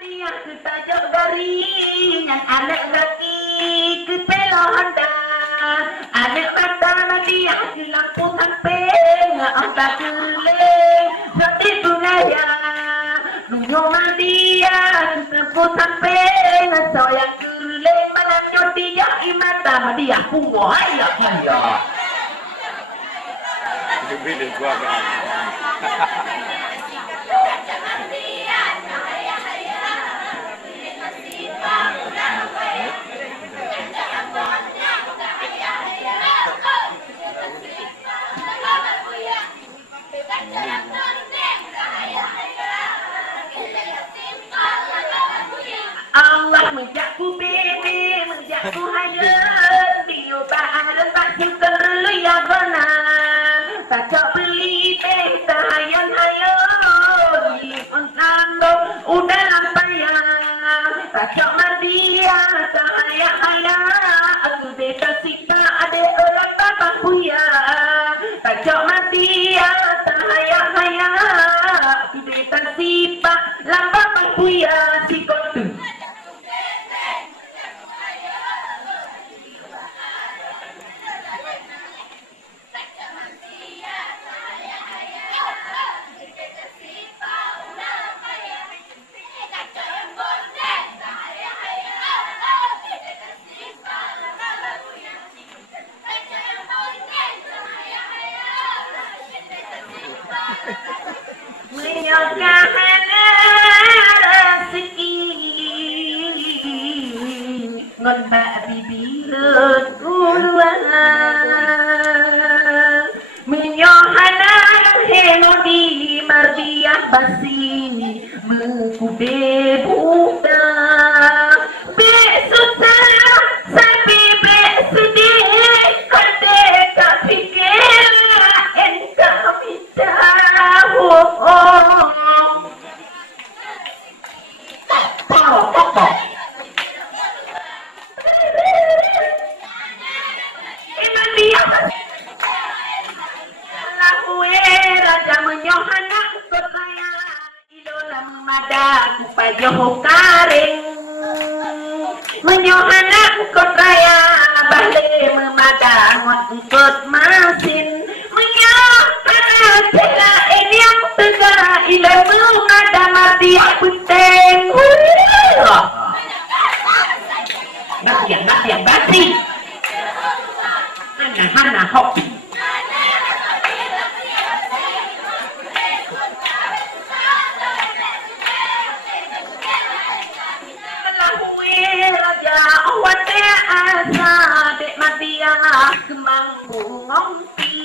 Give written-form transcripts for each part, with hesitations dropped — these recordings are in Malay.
dia ketajak garingan anak laki ke pelonda anak mata dia ke lampu samping angkat keleng hati bunaya nunggu dia ke lampu samping soyang keleng malam jotinya imata dia puai ya kaya Bila gua kan. Allah menjakku bini, menjakku hajar Bio baharan tak suka lu ya benar Tak cok beli pesta hayan-hayan Di ontando udah lampayang Tak cok mardia sahaya-haya Aku beta sika ade orang babak buya Tak cok mardia sahaya-haya Aku beta sipa lambak buya si kotu menyokahana rezeki ngonbak bibirut uluan menyohana henodi mardiah basini mengkude buka besutah sampai bersedih kerdeka pikir engkau bisa menyohana kot raya balik memadang ikut masin menyohana cela ini yang tegak ilah mengada mati penting basi hana hoki awatnya asa dek matia kemang bungongti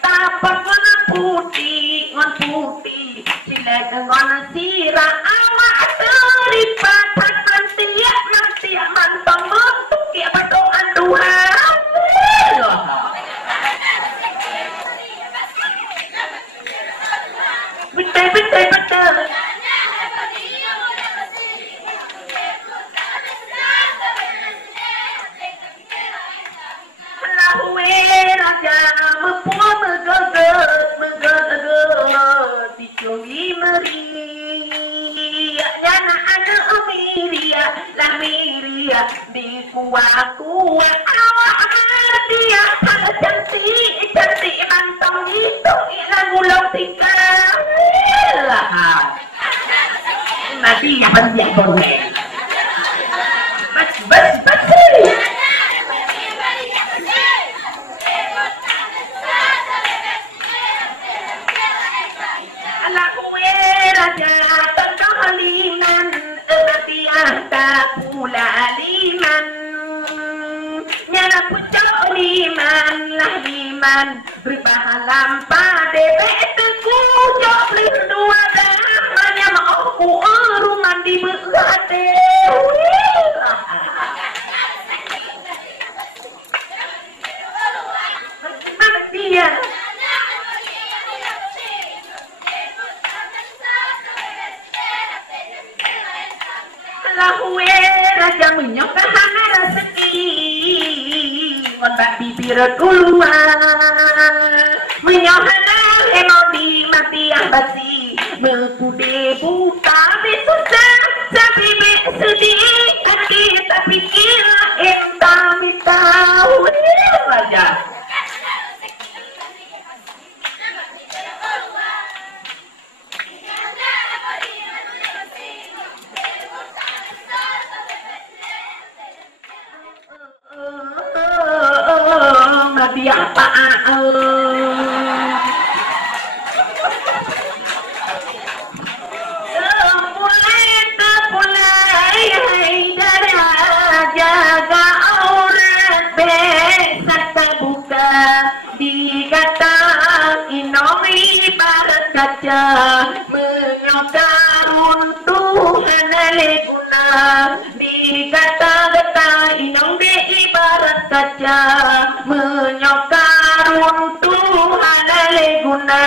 tapak ngon putih sila ngon sirah awak teripat nanti mantong bentuk ya berdoa Tuhan betul raja mempuah megaget dicuri meriak nyana anak miria lah miria di kuat awak dia cantik mantong itu lagu logika nanti yang banyak boleh bas raja terkaliman tiada pula liman nyala pucuk liman berpahalam pada beteku jok dua damanya mau ruman di berhati mana dia raja menyokahana rezeki ngonbak bibir duluan menyohana emodi mati yang basi Mengkude buta besusah Sabi bersedih hati tapi kira entah tahu raja. Nabi apa jaga aurat besar buka dikata inomi ibarat kaca menyokar Tuhan leguna dikata-kata inomi ibarat kaca menyokar Tuhan leguna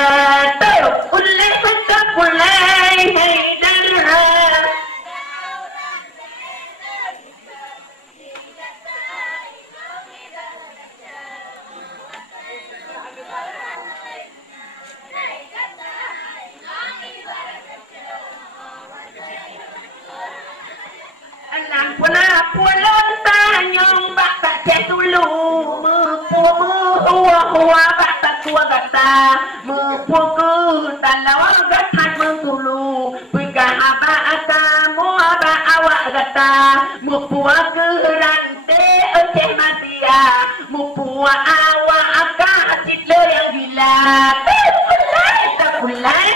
ulai tak ulai haidar pulang tanyong baka cetulu hua baka tua gata mepuku talawa gatat mengulu pegang apa ata mu aba awak gata mupua gerante oceh matia mupua awak akak citle yang gila tak pulai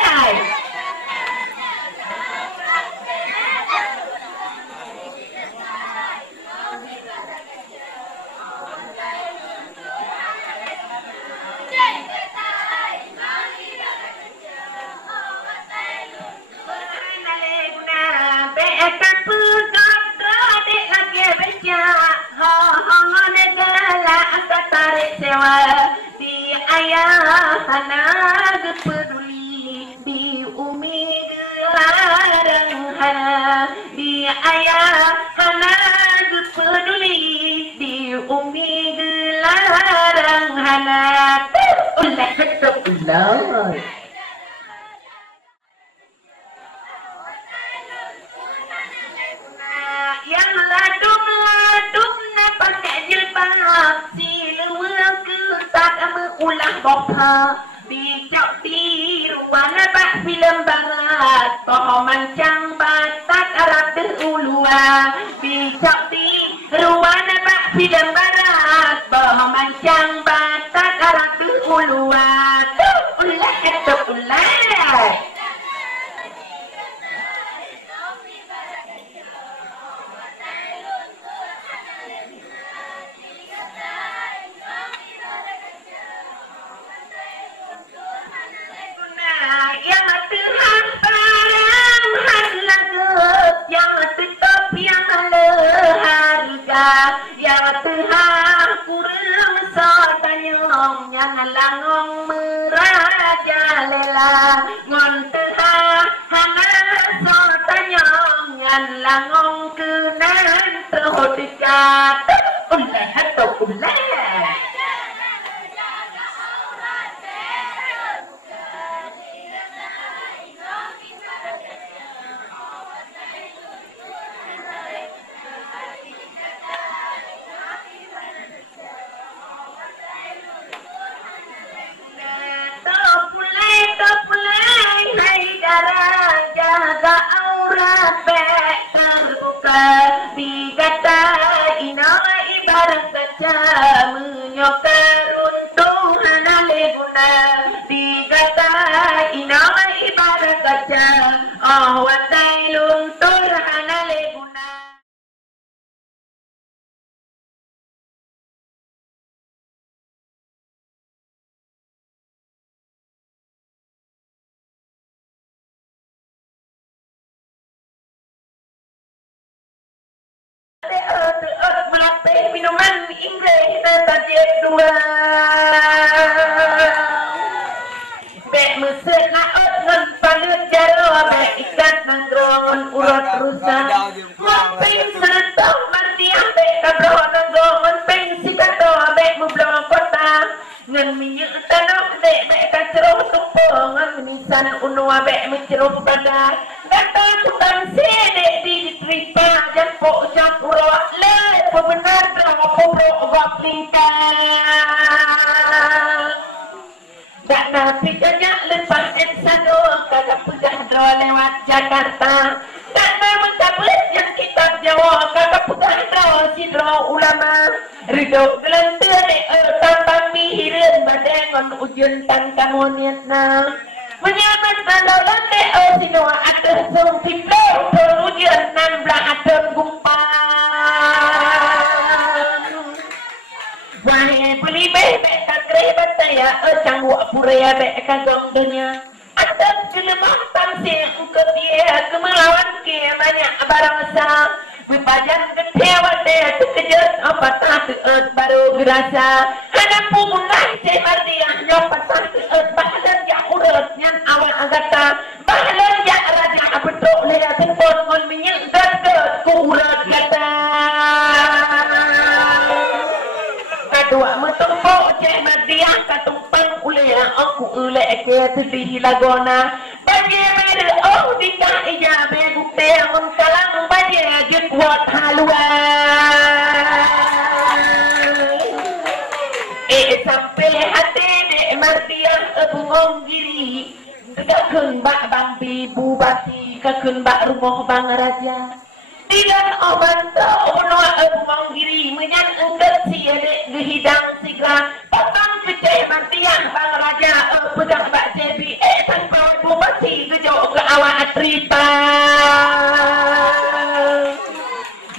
di ayah anak peduli di umi gelarang hana di ayah anak peduli di umi gelarang hana ulah betul ulah yang ladung pakai jilbab siluang ketak ulah bopha bijak tiru warna bak film barat pohon mancang batak Arab terulua bijak tiru warna bak film barat pohon mancang batak Arab terulua ulah itu ulah yang Tuhan barang harga yang tetap yang harga yang Tuhan kurang sotanyong yang langong merajalela ngon Tuhan hana sotanyong yang langong kenan terhodikat ulah atau ulah jaga aurat terbuka dikata inoa ibarat kaca menyokar Tuhan leguna dikata inoa ibarat kaca oh watai luntur hana leguna melapih minuman Inggris tajik dua bek mesek naot ngon palut jaro bek ikat nangron urat rusak ngopeng serentong martiah bek kabro nangron peng sikato bek mublong kota ngan minyak tanok dek bek kacero tumpong ngan menisan unua bek hidup pada kata tukang sedek di tripa dan pok japuro le pebenar pokok wapingkan tak nabi banyak lepas ensado kagak pegang dro lewat Jakarta tak nama tablet yang kitab Jawa kagak pegang dro sidro ulama ridho gelantir tambang mihirin badengon ujun tan kamoniatna menyamar tandalan sino atas sung tiplo ujian nan blang atas gumpang wahai beli bebek kakre bataya canggu purea bek kagong dunia atas kelemah tangsing ke dia kemelawan ke banyak barangsa wipajan kecewa deh terkejut apa tak baru gerasa hanya pungai cemar dia nyopat tak bahalan yang urut yang awal agata bahalan yang raja betul lea tempot ngon minyak gatot ku urut gata kadua metumpuk cemar dia katumpang ulea aku ulek ke tedi lagona bagi mere oh dika iya begu teon kalang bagi jekuat haluan sampai hati dek martian bungong diri kakun bak bambi bubati kakun bak rumah bang raja tidak oman tau noa bungong diri menyan engket si dek gehidang sigra patang keceh martian bang raja pedang bak jebi tanpa bubati gejok ke awak trita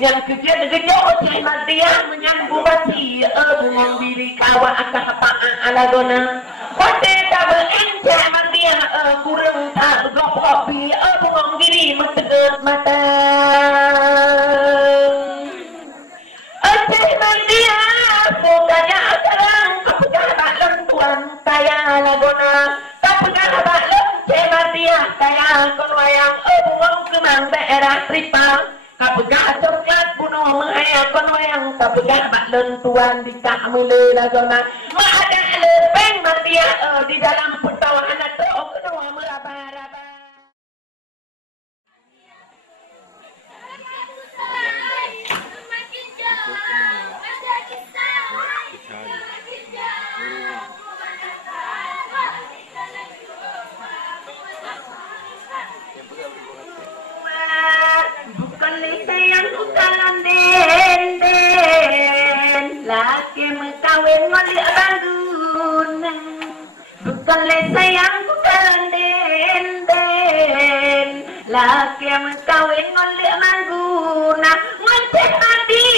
yang kejadian gejok ceh martian menyan bubati bungong diri kawa akah apaan alagona pasti tak berencah martian kurang tak bergopi bungong diri mentegut mata ceh martian bukannya sekarang kepejabat lentuan kaya alagona kepejabat lem ceh martian kaya konwayang bungong kemang daerah tripa kapegak coklat bunuh menghayat konwayang kapegak bak lentuan di kak mele lagona ma ada lepeng matia di dalam pertawanan atau kedua meraba-raba sayang ku kalan den laki mekawin ngolik bangguna bukan le sayang ku kalan den laki mekawin ngolik bangguna ngonceng mati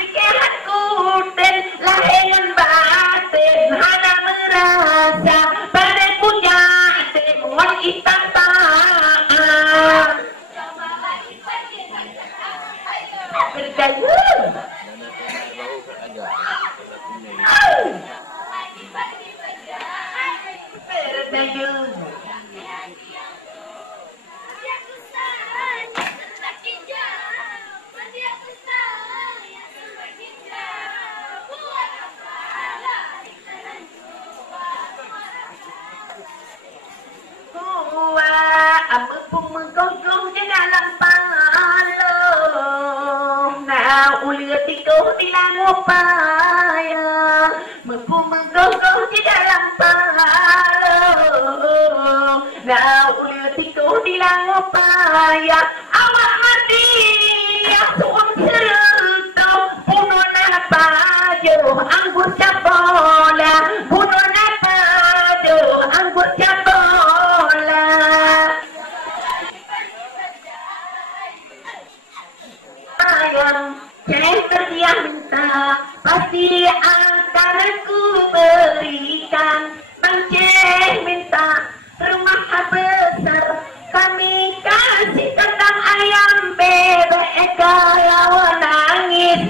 dikehat kuten lahengan batin hana merasa pada punya ngon ikan bergayung bergayung uliat tikoh di dalam payah menggogoh di dalam payah nah uliat tikoh di dalam payah awak mati ya suam seruto bunuh napa jo anggur capola bunuh napa jo anggur capola ayam dia minta pasti akan ku berikan Bangceh minta rumah besar kami kasih kandang ayam bebek kalau nangis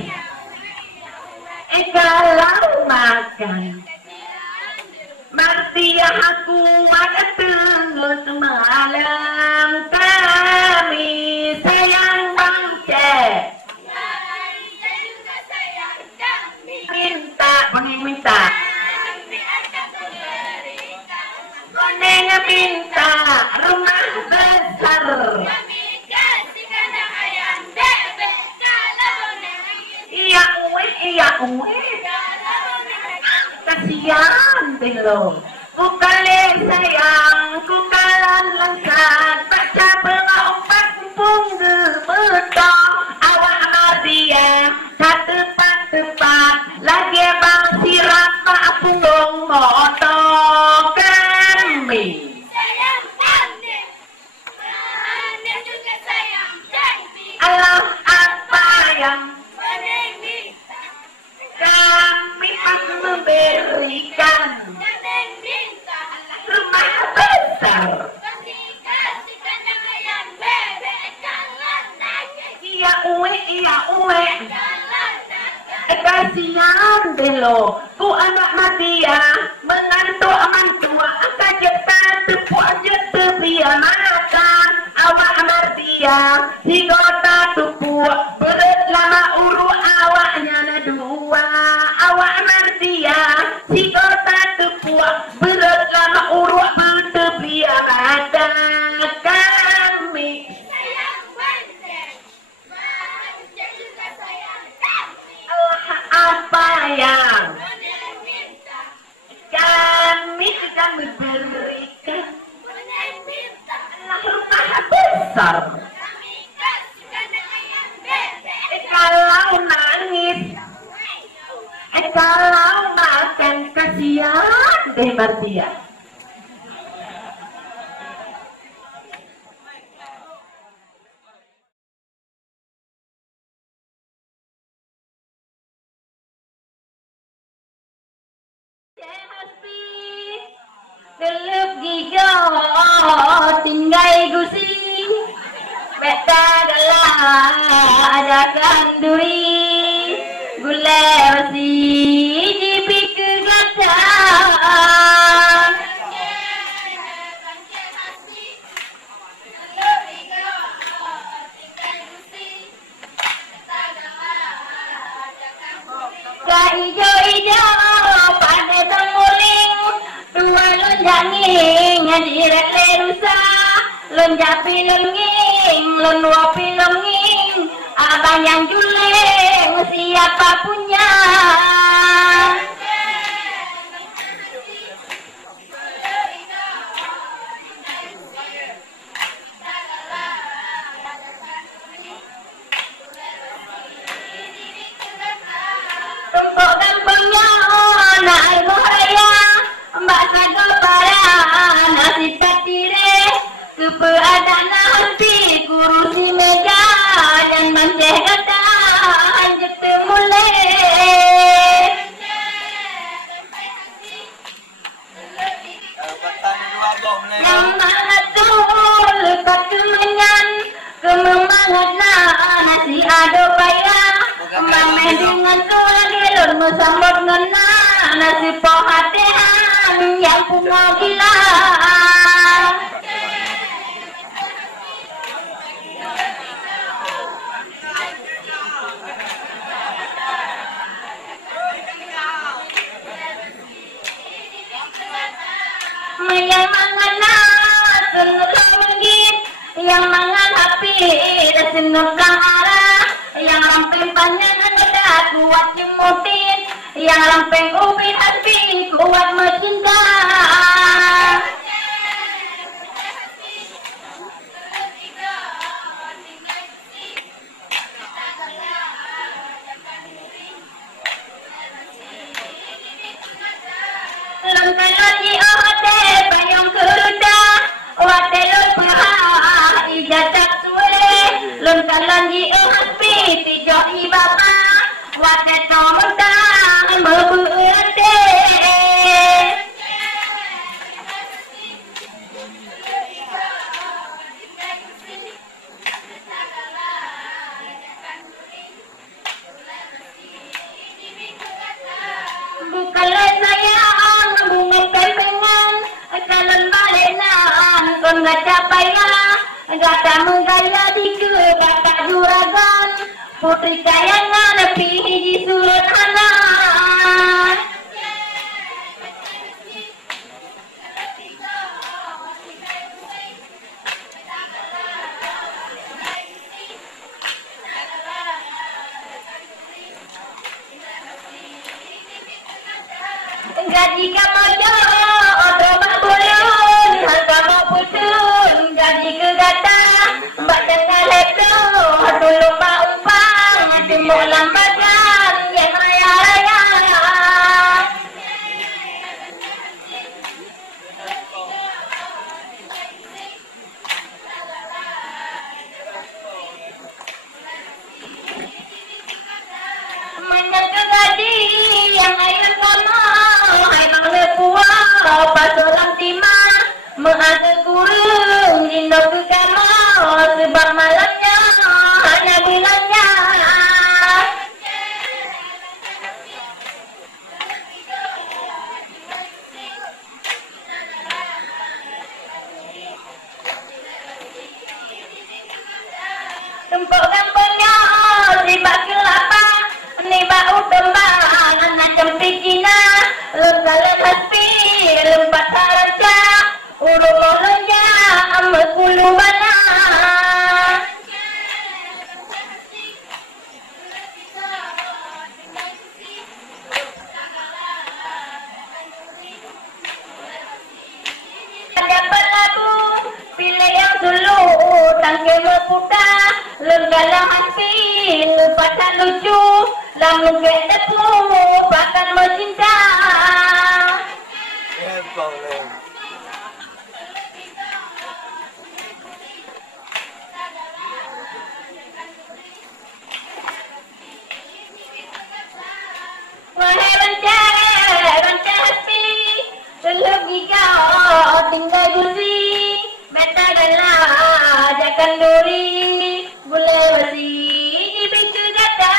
kalau makan Martia aku ada terus malam kami sayang Bangceh minta Koneng minta rumah belum. Ku kali sayang, ku kalan langsat, baca berompat pung gebetong, awak madia, tepat lagi bang sirap mak punggung motor kami. Sayang kami, anda juga sayang kami. Allah apa yang kami pas memberikan rumah besar. Iya uwe kasihan belo ku anak matia mengantuk mantua angka jeta tepuk jeta pria mata awak matia si kota tepuk berat lama uru awaknya na dua awak matia si kota tepuk berat lama uru bete pria mata kami. Apa yang kami sedang memberikan rumah besar. Kalau nangis, kalau makan kasihan deh Martia. Kelep gijo tinggai gusi beta adalah ada kanduri gule wasi jipi kegatan ka ijo-ijo pada temuling dua lonjak nging hadirat lerusa lonjak pilenging lonwa pilenging abang yang juling siapa punya tumpuk gampangnya nak buaya mbak sago para nasi tatire kepeadaan nanti kursi meja dan manceh kata lanjut mulai yang mengatur lekat kemenyan kememangat nasi ado paya mameh dengan gelur mesambut ngena nasi pohatean yang bunga gila yang mengena senukang menggit yang menghadapi senukang arah yang ramping panjang ada kuat cimutin yang ramping ubin hati kuat mencinta lagi ote bayang keruda wate lupa ijazat suwe lagi happy tijo ibaba wate tomuda membuate bukanlah sayang bunga kempengan kalon balenan kon gak capai lah gata menggaya di gata juragan putri kayangan hiji sulut anak gak gaji kamu joyo odo babulun kamu putun gaji ke gata mbak jangan leto dulu mbak umpang timur lambagan yang raya-raya menyangka gaji yang ayun kono hai mangle puau pasolang tima mengaku kurung dino ke kano sebab malamnya hanya bulannya tumpuk kampungnya sibak kelapa nibak utembang anak cempi Cina lengkala haspi lempat haraja ulu kolonja amal kulu bana ada pelaku pilih yang dulu tangke berputa lenggala hati lepatan lucu lalu kedepu bahkan mencinta wahai rencana hati selagi kau tinggal gusi beta adalah jakan duri boleh besi di pintu gata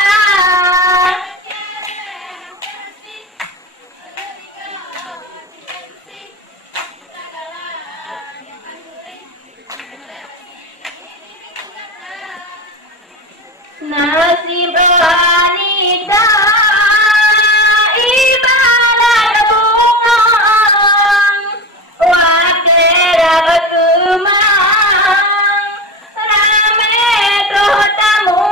nasib wanita ibarat bunga wakera kemang rame tamu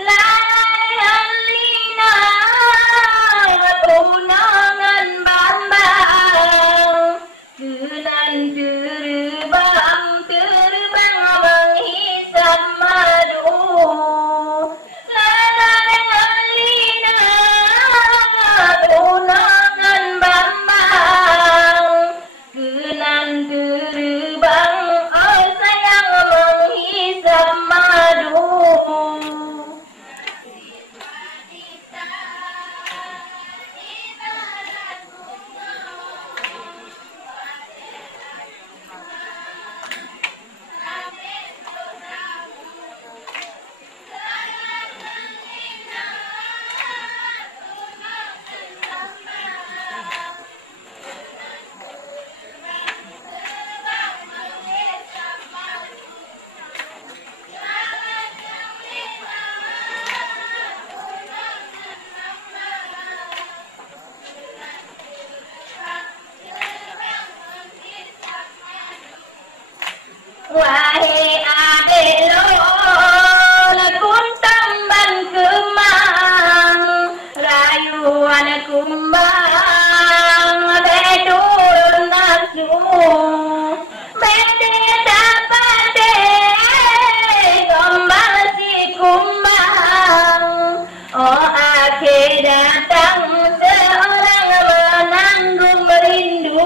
layan lina tunangan bambang kenan terbang menghisap madu layan lina tunangan bambang kenan terbang oh sayang menghisap madu wahai abelon kuntang ban kemang rayuan kumbang bedul nafsu bede dapat gombang si kumbang oh akhir datang seorang menanggung merindu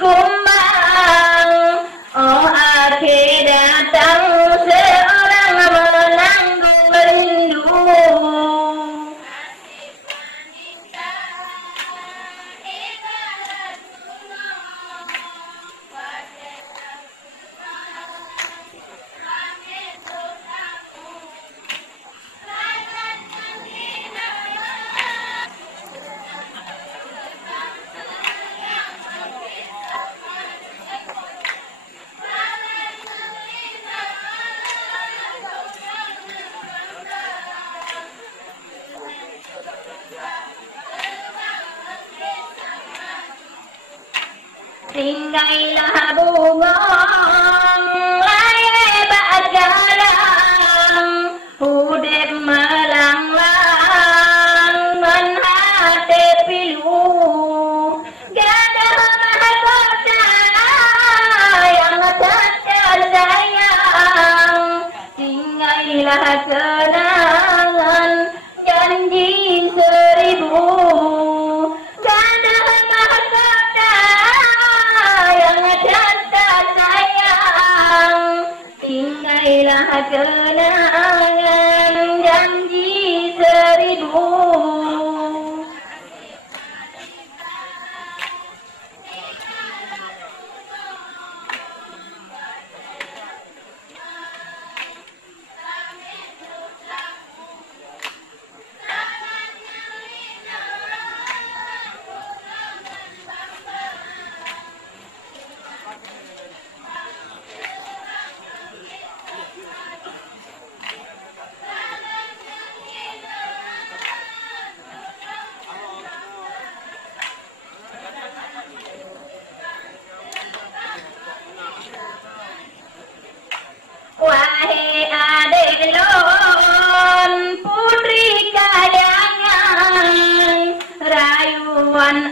kumbang oh akhir datang seorang menanggung merindu tinggallah bunga lebat garang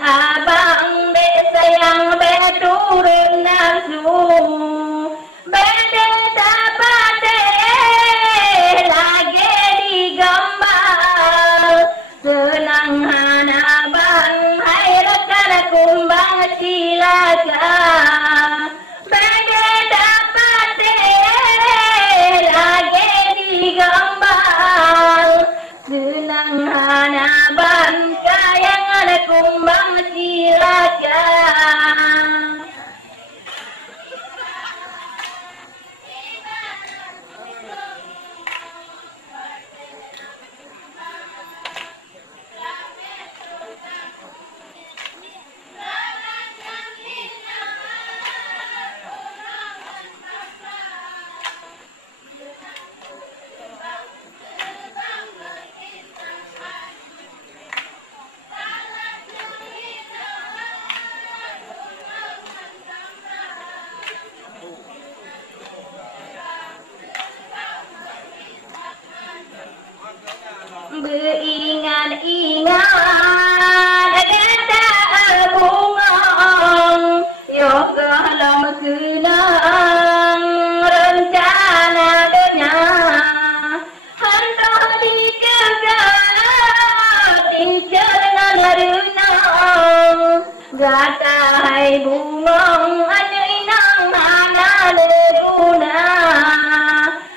abang dek sayang beturun nafsu bede dapat lagi digambar senang hanaban hai rekan kumbang cilaka bede dapat lagi digambar senang hanaban kayangan kumbang cilaka beringat-ingat kata bungong yok dalam kenang rencana denya hendak dikegat dengan renang gata hai bungong ada inang mana leguna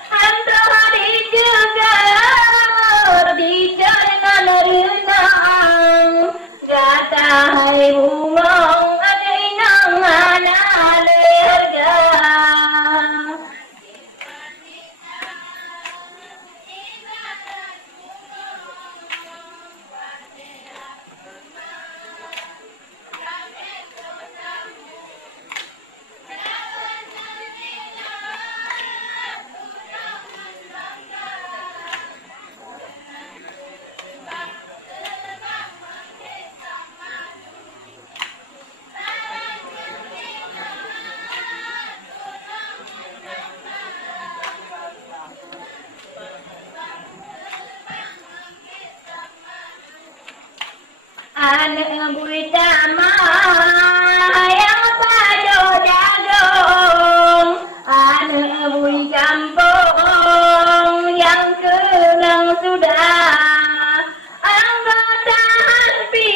hendak dikegat dengan renang gata hai bungong ada inang mana lega anak butama yang pado jagong anak bui kampung yang kenang sudah anggota hasbi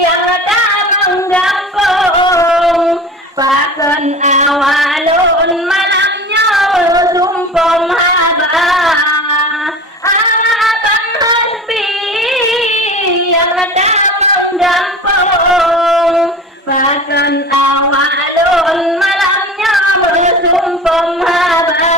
yang tak menggampung pakan awalun malamnya sumpong haba akan hasbi yang ada menggampung bahkan awalun malamnya bersumpah haba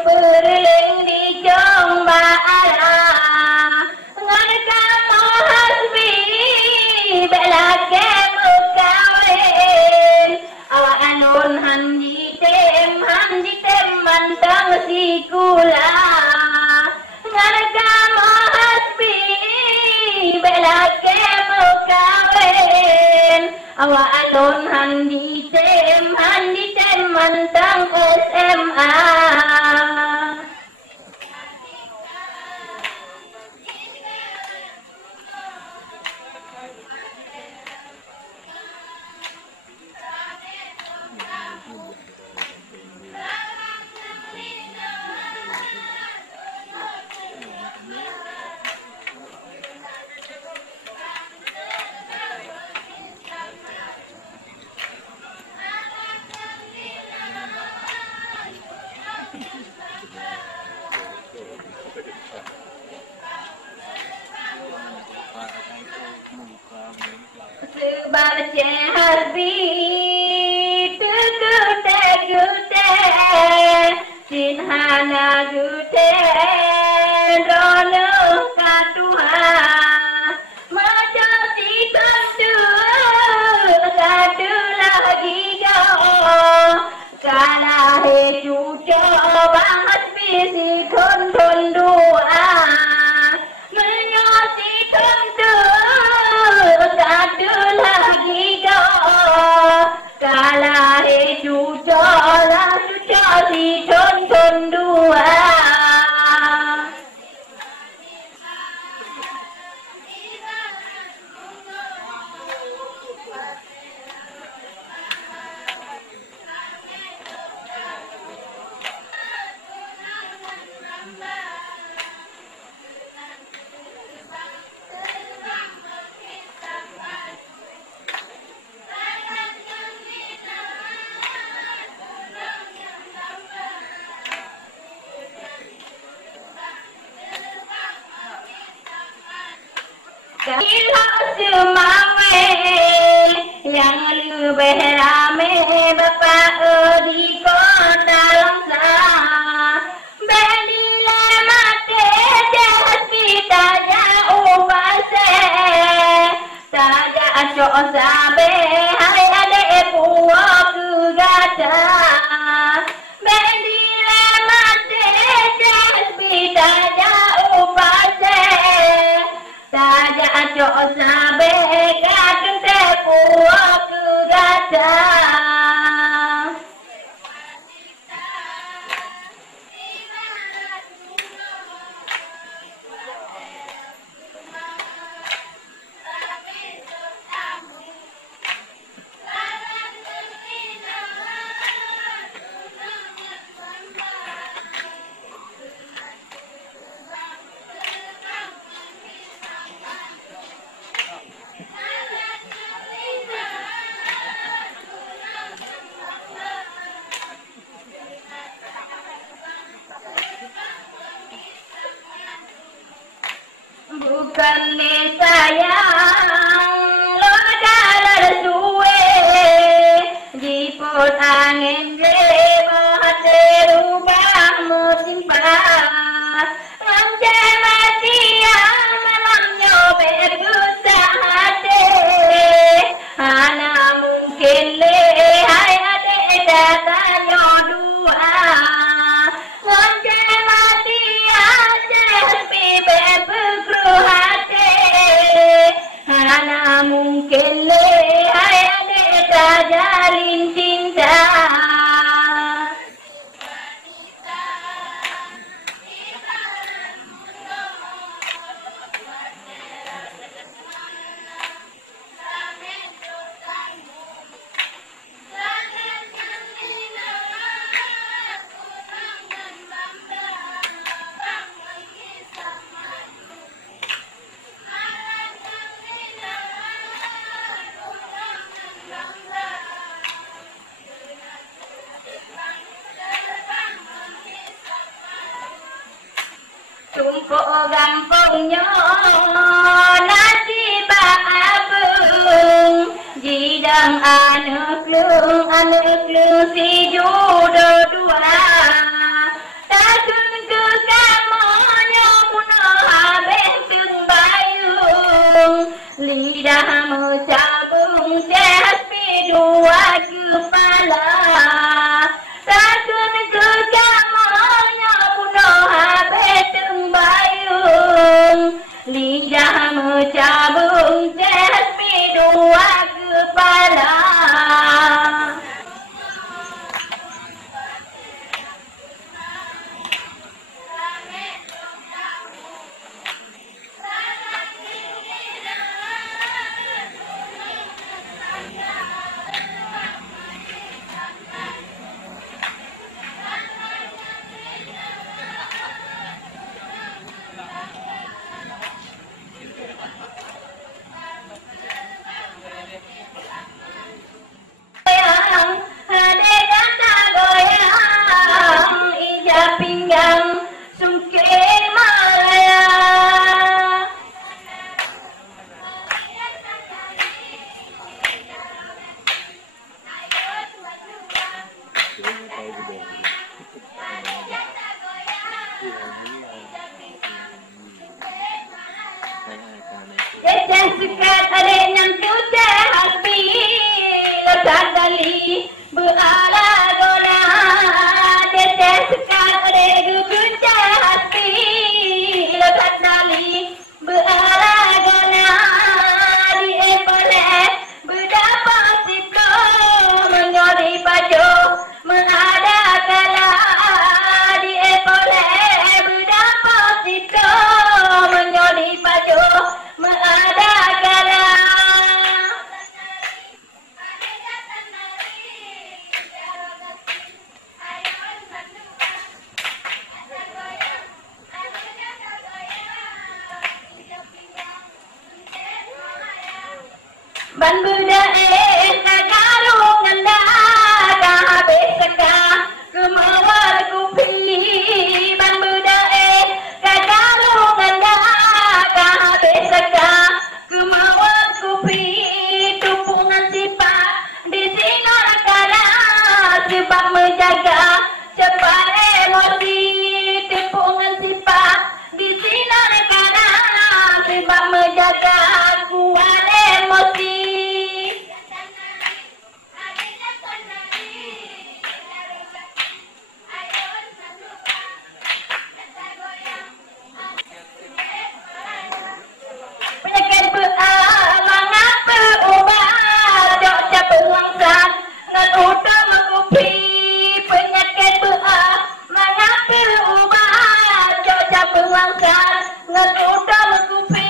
perleng di jomba ala ngan kamu hasbi bela ke mukawin awak anun handi tem mantang si kula ngan kamu hasbi bela ke mukawin awak anun handi tem mantang SMA Bercehat beat gute gute Sinhana gute Ronu katuha Majasi tentu Kadu lagi go Kalah cuco Bahas bisi kon dua Menyasi tentu Kadu lagi go Kalah cuco Lah cuco si kon dua Kailah semawe yang lebih rame bapak di kota Langsa Bedila mate jahat kita jauh base Saja acok sabe hai ade puak gata Bedila mate jahat kita jauh base Saja acok sabe kadang tepuak gata Bukannya sayang lo dalar suwe Jiput angin lewat terubah musim panas Ngance mati yang memang nyobek susah hati Hana mungkin lehai ade datanya dua Ngance mati yang sepi bebek hati Hana mungkin lehai ade jalin cinta Tumpuk gampangnya nasi abeng Jidang anak lung si judo dua Takun ke kamonya punah habis bayung Lidah mencabung sepi dua kepala Takun ke kamonya punah habis bayung Lidah mencabung sepi dua kepala Jeceh sekat adanya tuceh hasbi letak dali berala gona. Jeceh sekat adanya tuceh hasbi letak dali berala gona. Di boleh berdapat siko menyori baju mengada kala. Di boleh berdapat siko menyori baju mengada kala. Ban budaya kagarung anda kabesaka kemawar kupi. Ban budaya kagarung anda kabesaka kemawar kupi. Tupungan sifat di sinar kala sebab menjaga cepat emosi. Tupungan sifat di sinar kala sebab menjaga kuat emosi. Penyakit berangan berubah jok capek langsat ngan utama kopi. Penyakit berangan berubah jok capek langsat ngan utama kopi.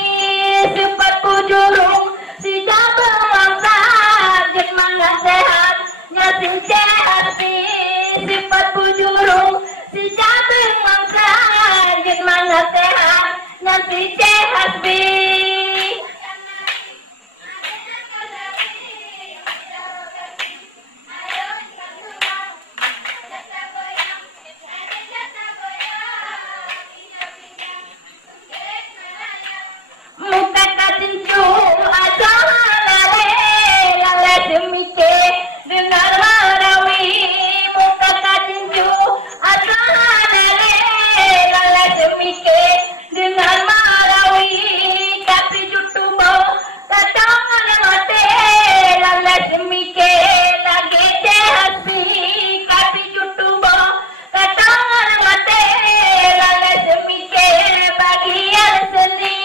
Sifat kujurung si capek langsat jek mangan sehat ngasih sehat si. Sifat kujurung si capek langsat jek mangan sehat ngasih sehat si. Muka kacincu asal lale lale demike dengar marawi. Muka kacincu asal lale lale demike dengar marawi. Tapi jutumo katangan mate lale demike lagi hati. Tapi jutumo katangan mate lale demike bagian seni.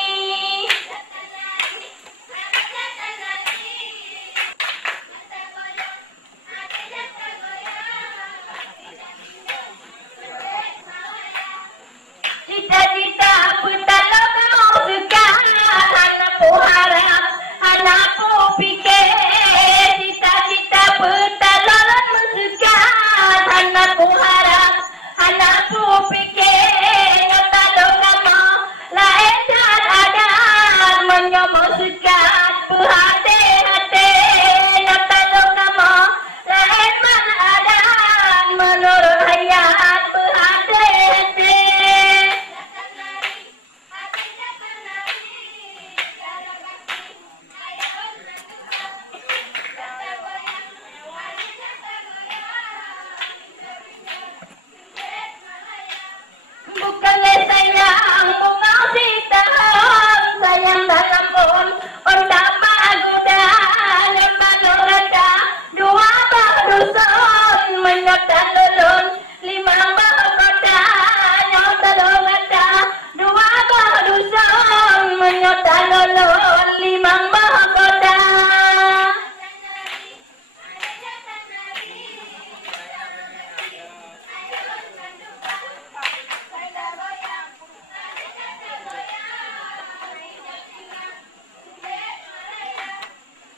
Cita-cita petala suka anakku harap anakku pikir. Cita-cita petala suka anakku harap anakku pikir. Nyata dogama lain dan adat menyomosukan berhati-hati. Nyata dogama lain dan adat menurut hayat berhati-hati. Bukannya sayang mengasih tahan sayang dalam pun tak magoda lembah lorada dua barusan menyertan lulun lima bagoda nyata lorada dua barusan menyertan lulun lima bagoda.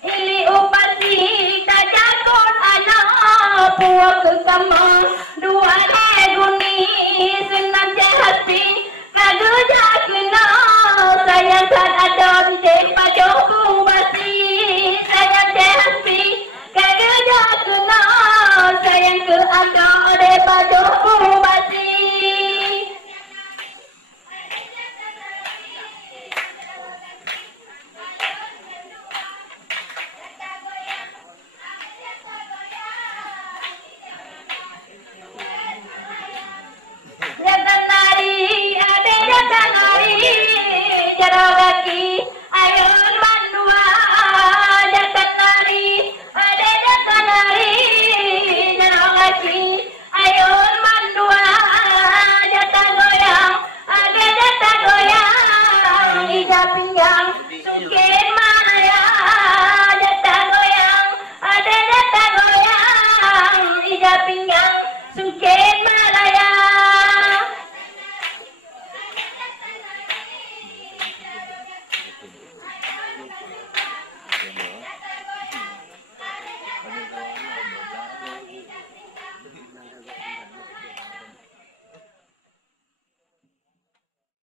Ili upasi kajakon anak puak kekama dua neguni senang jahati kageja kena sayang kan ada di pajoku basi. Sayang jahati kageja kena sayang ke ada di pajoku basi. Jaganari, ade jaganari, jaragaki. pinya pinyang sungken